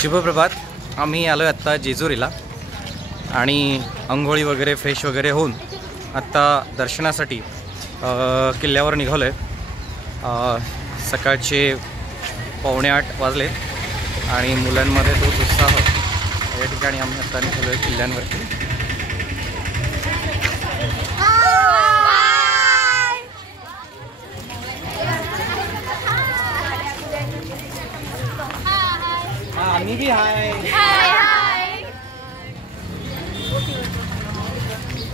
शुभप्रभात. आम्ही आलो आत्ता जेजुरीला आणि अंघोळी वगैरे फ्रेश वगैरे होऊन आत्ता दर्शनासाठी किल्ल्यावर निघालो आहे. सकाळचे 7:45 वाजले आणि मुलांमध्ये तोच उत्साह. या ठिकाणी आम्ही आत्ता निघालो आहे किल्ल्यांवरती. आम्ही भी हाय.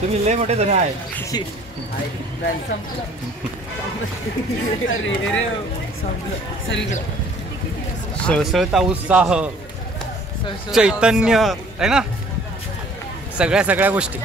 तुम्ही लय मोठे जण आहे. सळसळता उत्साह, चैतन्य आहे ना, सगळ्या गोष्टी.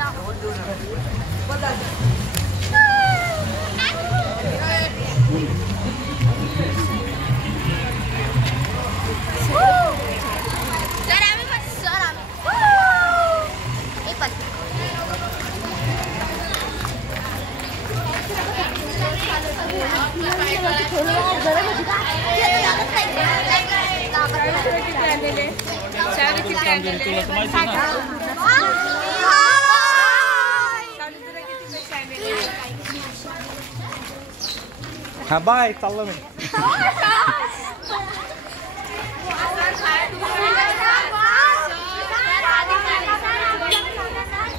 हा बाय, चाललो मी.